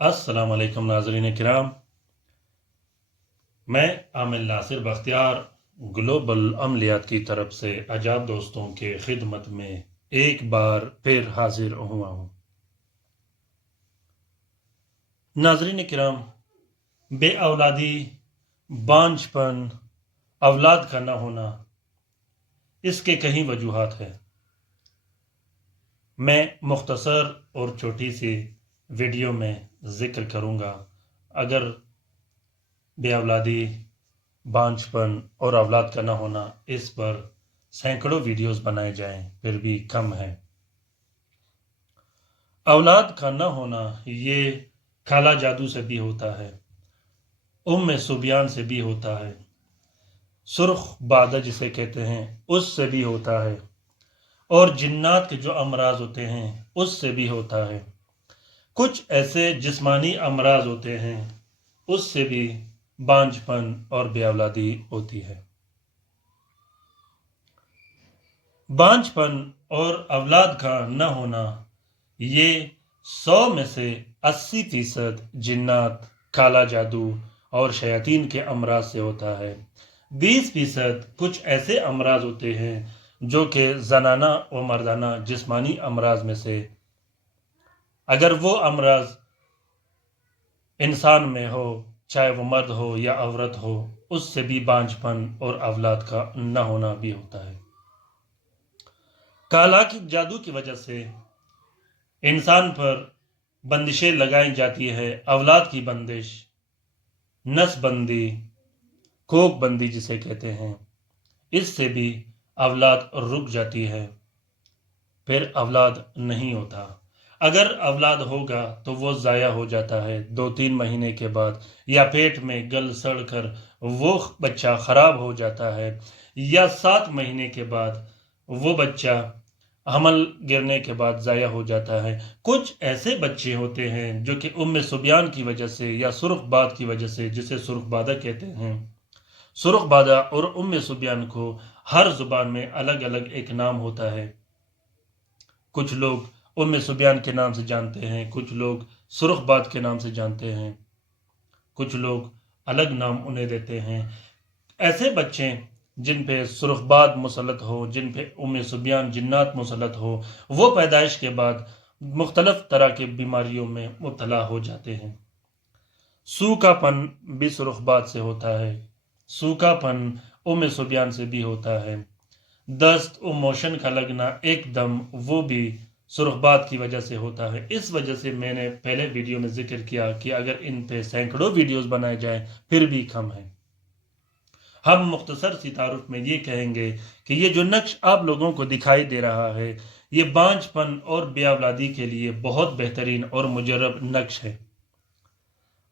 अस्सलाम वालेकुम नाज़रीन किराम। मैं आमिर नासिर बख्तियार ग्लोबल अमलियात की तरफ से आजाद दोस्तों के खिदमत में एक बार फिर हाजिर हुआ हूँ। नाज़रीन किराम, बे औलादी, बांझपन, औलाद का न होना, इसके कई वजूहात हैं। मैं मुख्तसर और छोटी सी वीडियो में ज़िक्र करूँगा। अगर बे औलादी, बांझपन और औलाद का न होना, इस पर सैकड़ों वीडियोस बनाए जाएं फिर भी कम है। औलाद का न होना ये काला जादू से भी होता है, उम्म सुबियान से भी होता है, सुर्ख बादा जिसे कहते हैं उससे भी होता है, और जिन्नात के जो अमराज होते हैं उससे भी होता है। कुछ ऐसे जिस्मानी अमराज होते हैं उससे भी बांझपन और बेऔलादी होती है। बांझपन और औलाद का न होना ये 100 में से 80% जिन्नात, काला जादू और शयातीन के अमराज से होता है। 20% कुछ ऐसे अमराज होते हैं जो कि जनाना व मर्दाना जिस्मानी अमराज में से, अगर वो अमराज इंसान में हो, चाहे वो मर्द हो या औरत हो, उससे भी बांझपन और औलाद का न होना भी होता है। काला की जादू की वजह से इंसान पर बंदिशें लगाई जाती है। औलाद की बंदिश, नसबंदी, कोक बंदी जिसे कहते हैं, इससे भी औलाद रुक जाती है, फिर औलाद नहीं होता। अगर औलाद होगा तो वो ज़ाया हो जाता है 2-3 महीने के बाद, या पेट में गल सड़ कर वो बच्चा ख़राब हो जाता है, या 7 महीने के बाद वो बच्चा हमल गिरने के बाद ज़ाया हो जाता है। कुछ ऐसे बच्चे होते हैं जो कि उम्म सुबियान की वजह से या सुर्ख बाद की वजह से, जिसे सुर्ख बादा कहते हैं, सुर्ख बादा और उम्म सुबियान को हर ज़ुबान में अलग अलग एक नाम होता है। कुछ लोग उम्म सुबियान के नाम से जानते हैं, कुछ लोग सुर्ख बाद के नाम से जानते हैं, कुछ लोग अलग नाम उन्हें देते हैं। ऐसे बच्चे जिन पे सुरखबाद मुसलत हो, जिन पे उम्मे सुबियान जिन्नात मुसलत हो, वो पैदाइश के बाद मुख्तलफ तरह के बीमारियों में मुब्तला हो जाते हैं। सूखापन भी सुरखबाद से होता है, सूखापन उम्मे सुबियान से भी होता है। दस्त और मोशन का लगना एकदम, वो भी सुरखबात की वजह से होता है। इस वजह से मैंने पहले वीडियो में जिक्र किया कि अगर इन पे सैकड़ों वीडियोस बनाए जाएं फिर भी कम है। हम मुख्तसर सी तारुफ में ये कहेंगे कि ये जो नक्श आप लोगों को दिखाई दे रहा है, ये बांझपन और बेऔलादी के लिए बहुत बेहतरीन और मुजर्रब नक्श है।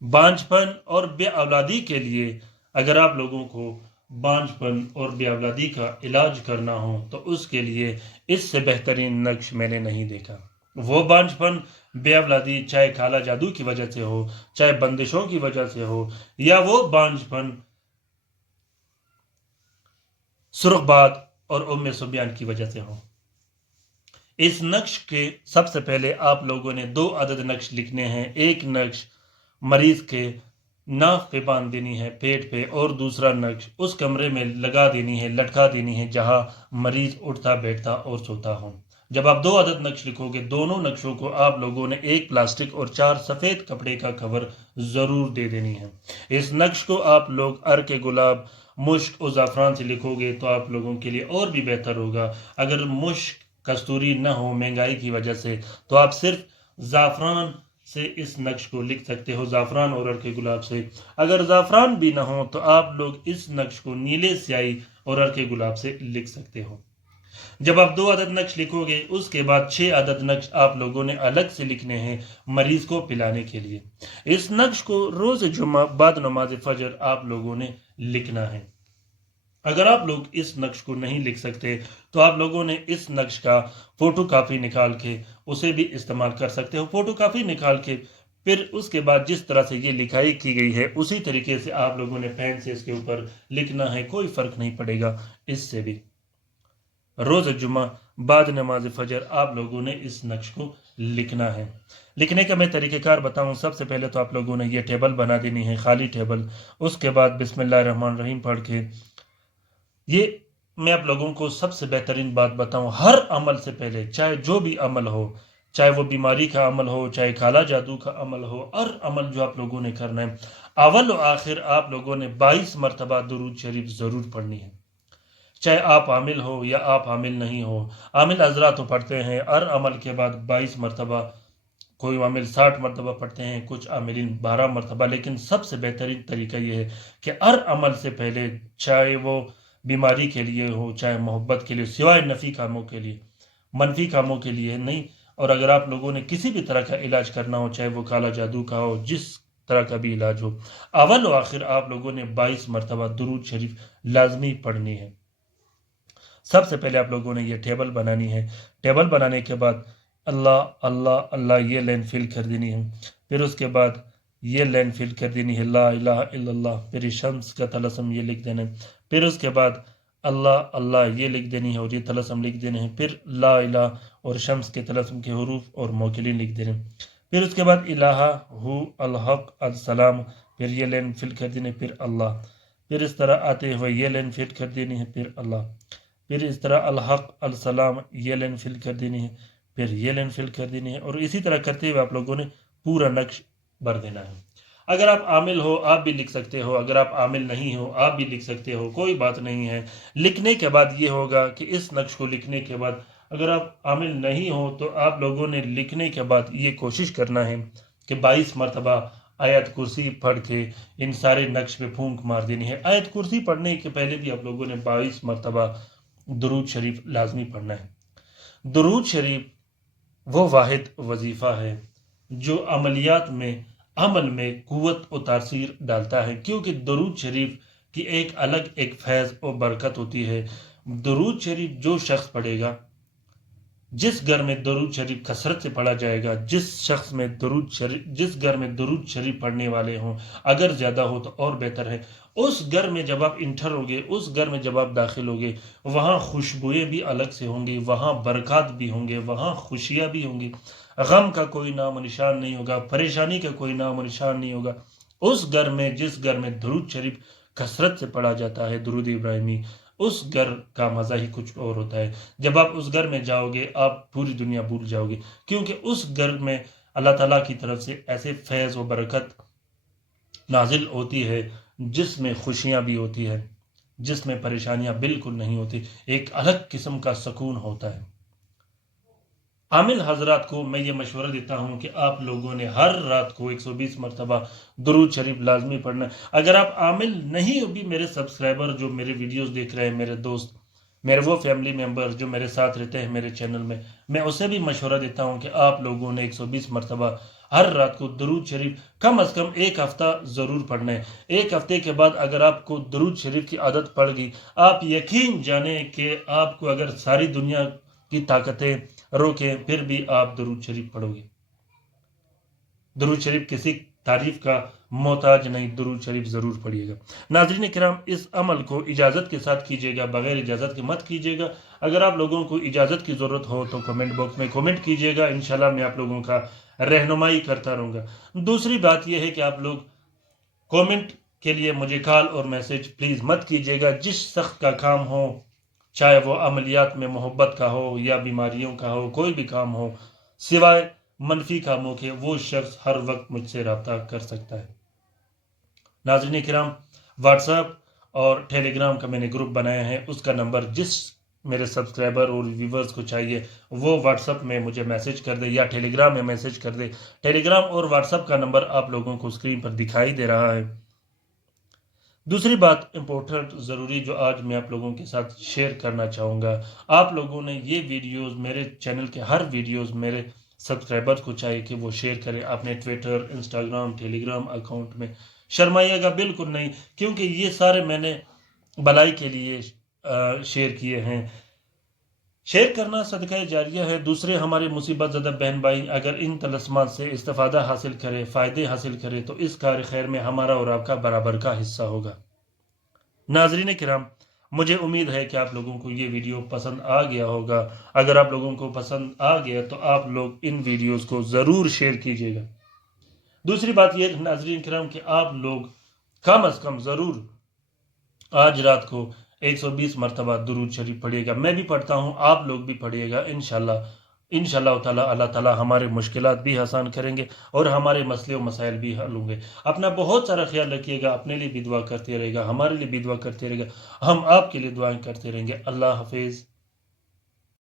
बांझपन और बेऔलादी के लिए अगर आप लोगों को बांझपन और बेऔलादी का इलाज करना हो तो उसके लिए इससे बेहतरीन नक्श मैंने नहीं देखा। वो बांझपन, बेऔलादी चाहे काला जादू की वजह से हो, चाहे बंदिशों की वजह से हो, या वो बांझपन सुरखबाद और उम्मे सुबियान की वजह से हो। इस नक्श के सबसे पहले आप लोगों ने 2 अदद नक्श लिखने हैं। एक नक्श मरीज के नाक पे बांध देनी है, पेट पे, और दूसरा नक्श उस कमरे में लगा देनी है, लटका देनी है जहां मरीज उठता बैठता और सोता हो। जब आप 2 अदद नक्श लिखोगे, दोनों नक्शों को आप लोगों ने एक प्लास्टिक और 4 सफ़ेद कपड़े का कवर ज़रूर दे देनी है। इस नक्श को आप लोग अर्क गुलाब, मुश्क और ज़ाफ़रान से लिखोगे तो आप लोगों के लिए और भी बेहतर होगा। अगर मुश्क, कस्तूरी न हो महंगाई की वजह से, तो आप सिर्फ ज़ाफ़रान से इस नक्श को लिख सकते हो, ज़ाफ़रान और अर्क गुलाब से। अगर ज़ाफ़रान भी ना हो तो आप लोग इस नक्श को नीले स्याही और अर्क गुलाब से लिख सकते हो। जब आप 2 अदद नक्श लिखोगे, उसके बाद 6 अदद नक्श आप लोगों ने अलग से लिखने हैं मरीज को पिलाने के लिए। इस नक्श को रोज़ जुम्मा बाद नमाज फजर आप लोगों ने लिखना है। अगर आप लोग इस नक्श को नहीं लिख सकते तो आप लोगों ने इस नक्श का फोटो कापी निकाल के उसे भी इस्तेमाल कर सकते हो। फोटो कापी निकाल के फिर उसके बाद जिस तरह से ये लिखाई की गई है उसी तरीके से आप लोगों ने पेन से इसके ऊपर लिखना है, कोई फर्क नहीं पड़ेगा इससे भी। रोज़ जुम्मा बाद नमाज फजर आप लोगों ने इस नक्श को लिखना है। लिखने का मैं तरीक़ेकार बताऊं, सबसे पहले तो आप लोगों ने ये टेबल बना देनी है, खाली टेबल। उसके बाद बिस्मिल्लाहिर्रहमानिर्रहीम पढ़ के, ये मैं आप लोगों को सबसे बेहतरीन बात बताऊं, हर अमल से पहले, चाहे जो भी अमल हो, चाहे वो बीमारी का अमल हो, चाहे काला जादू का अमल हो, हर अमल जो आप लोगों ने करना है, अव्वल व आखिर आप लोगों ने 22 मरतबा दुरूद शरीफ ज़रूर पढ़नी है। चाहे आप आमिल हो या आप आमिल नहीं हो। आमिल हजरात तो पढ़ते हैं हर अमल के बाद 22 मरतबा, कोई आमिल 60 मरतबा पढ़ते हैं, कुछ आमिलीन 12 मरतबा। लेकिन सबसे बेहतरीन तरीका ये है कि हर अमल से पहले, चाहे वो बीमारी के लिए हो, चाहे मोहब्बत के लिए, सिवाय नफ़ी कामों के लिए, मनफी कामों के लिए नहीं। और अगर आप लोगों ने किसी भी तरह का इलाज करना हो, चाहे वो काला जादू का हो, जिस तरह का भी इलाज हो, अव्वल व आखिर आप लोगों ने 22 मरतबा दुरूद शरीफ लाजमी पढ़नी है। सबसे पहले आप लोगों ने ये टेबल बनानी है। टेबल बनाने के बाद अल्लाह अल्लाह अल्लाह ये लाइन फिल कर देनी है। फिर उसके बाद ये लाइन फिल कर देनी है, ला इलाहा इल्लल्लाह। फिर शम्स का तलस्सुम ये लिख देना है। फिर उसके बाद अल्लाह अल्लाह ये लिख देनी है और ये तलस्सुम लिख देने हैं। फिर ला इलाहा और शम्स के तलस्सुम के हरूफ और मोकिलिन लिख देने। फिर उसके बाद इलाहा हु अल हक अल सलाम, फिर ये लाइन फिल कर देनी, फिर अल्लाह। फिर इस तरह आते हुए ये लाइन फिल कर देनी है, फिर अल्लाह। फिर इस तरह अल हक अल सलाम ये लाइन फिल कर देनी है, फिर ये लाइन फिल कर देनी है। और इसी तरह करते हुए आप लोगों ने पूरा नक्श भर देना है। अगर आप आमिल हो आप भी लिख सकते हो, अगर आप आमिल नहीं हो आप भी लिख सकते हो, कोई बात नहीं है। लिखने के बाद ये होगा कि इस नक्श को लिखने के बाद, अगर आप आमिल नहीं हो तो आप लोगों ने लिखने के बाद ये कोशिश करना है कि 22 मरतबा आयत कुर्सी पढ़ के इन सारे नक्श पे फूंक मार देनी है। आयत कुर्सी पढ़ने के पहले भी आप लोगों ने 22 मरतबा दुरूद शरीफ लाजमी पढ़ना है। दुरूद शरीफ वो वाहिद वजीफ़ा है जो अमलियात में, अमल में कुव्वत और तासीर डालता है, क्योंकि दुरूद शरीफ की एक अलग एक फैज़ और बरकत होती है। दुरूद शरीफ जो शख्स पढ़ेगा, जिस घर में दुरूद शरीफ कसरत से पढ़ा जाएगा, जिस घर में दुरूद शरीफ पढ़ने वाले हों, अगर ज़्यादा हो तो और बेहतर है। उस घर में जब आप इंटर होगे, उस घर में जब आप दाखिल होगे, वहाँ खुशबुएँ भी अलग से होंगी, वहाँ बरक़ात भी होंगे, वहाँ खुशियाँ भी होंगी। गम का कोई नाम निशान नहीं होगा, परेशानी का कोई नाम निशान नहीं होगा। उस घर में, जिस घर में दुरूद शरीफ कसरत से पढ़ा जाता है, दुरूद इब्राहिमी, उस घर का मज़ा ही कुछ और होता है। जब आप उस घर में जाओगे आप पूरी दुनिया भूल जाओगे, क्योंकि उस घर में अल्लाह ताला की तरफ से ऐसे फैज़ व बरकत नाजिल होती है, जिसमें खुशियाँ भी होती है, जिसमें परेशानियाँ बिल्कुल नहीं होती, एक अलग किस्म का सुकून होता है। आमिल हजरात को मैं ये मशवरा देता हूँ कि आप लोगों ने हर रात को 120 मरतबा दुरूद शरीफ लाजमी पढ़ना है। अगर आप आमिल नहीं हो भी, मेरे सब्सक्राइबर जो मेरे वीडियोस देख रहे हैं, मेरे दोस्त, मेरे वो फैमिली मेम्बर जो मेरे साथ रहते हैं मेरे चैनल में, मैं उसे भी मशवरा देता हूँ कि आप लोगों ने 120 मरतबा हर रात को दुरूद शरीफ कम अज़ कम एक हफ़्ता ज़रूर पढ़ना है। एक हफ़्ते के बाद अगर आपको दुरूद शरीफ की आदत पड़ गई, आप यकीन जाने कि आपको अगर सारी दुनिया की ताकतें रोकें फिर भी आप दुरूद शरीफ पढ़ोगे। दुरूद शरीफ किसी तारीफ का मोहताज नहीं, दुरूद शरीफ ज़रूर पढ़िएगा। नाज़रीन किराम, इस अमल को इजाज़त के साथ कीजिएगा, बग़ैर इजाज़त के मत कीजिएगा। अगर आप लोगों को इजाज़त की ज़रूरत हो तो कमेंट बॉक्स में कमेंट कीजिएगा, इंशाल्लाह मैं आप लोगों का रहनुमाई करता रहूँगा। दूसरी बात यह है कि आप लोग कमेंट के लिए मुझे कॉल और मैसेज प्लीज़ मत कीजिएगा। जिस शख्स का काम हो, चाहे वो अमलियात में मोहब्बत का हो या बीमारियों का हो, कोई भी काम हो सिवाय मनफी कामों के, वो शख्स हर वक्त मुझसे रब्ता कर सकता है। नाज़रीन किराम, व्हाट्सएप और टेलीग्राम का मैंने ग्रुप बनाया है, उसका नंबर जिस मेरे सब्सक्राइबर और व्यूवर्स को चाहिए वो व्हाट्सएप में मुझे मैसेज कर दे या टेलीग्राम में मैसेज कर दे। टेलीग्राम और व्हाट्सएप का नंबर आप लोगों को स्क्रीन पर दिखाई दे रहा है। दूसरी बात इम्पोर्टेंट ज़रूरी जो आज मैं आप लोगों के साथ शेयर करना चाहूँगा, आप लोगों ने ये वीडियोस, मेरे चैनल के हर वीडियोस मेरे सब्सक्राइबर्स को चाहिए कि वो शेयर करें अपने ट्विटर, इंस्टाग्राम, टेलीग्राम अकाउंट में। शर्माइएगा बिल्कुल नहीं, क्योंकि ये सारे मैंने भलाई के लिए शेयर किए हैं। शेयर करना सदका जारिया है। दूसरे हमारे मुसीबत ज़दा बहन भाई अगर इन तलस्मात से इस्तिफ़ादा हासिल करे, फ़ायदे हासिल करे, तो इस कार्य खैर में हमारा और आपका बराबर का हिस्सा होगा। नाज़रीन किराम, مجھے امید ہے کہ آپ لوگوں کو یہ ویڈیو پسند آ گیا ہوگا. اگر آپ لوگوں کو پسند آ گیا تو آپ لوگ ان ویڈیوز کو ضرور شیئر کیجیے گا. دوسری بات یہ ناظرین کرام کہ آپ لوگ کم از کم ضرور آج رات کو 120 مرتبہ درود شریف پڑھیے گا. میں بھی پڑھتا ہوں, آپ لوگ بھی پڑھیے گا. انشاءاللہ تعالیٰ اللہ تعالیٰ ہمارے مشکلات بھی آسان کریں گے اور ہمارے مسئلے و مسائل بھی حل ہوں گے. اپنا بہت سارا خیال رکھیے گا. اپنے لیے بھی دعا کرتے رہے گا, ہمارے لیے بھی دعا کرتے رہے گا. ہم آپ کے لیے دعائیں کرتے رہیں گے. اللہ حافظ.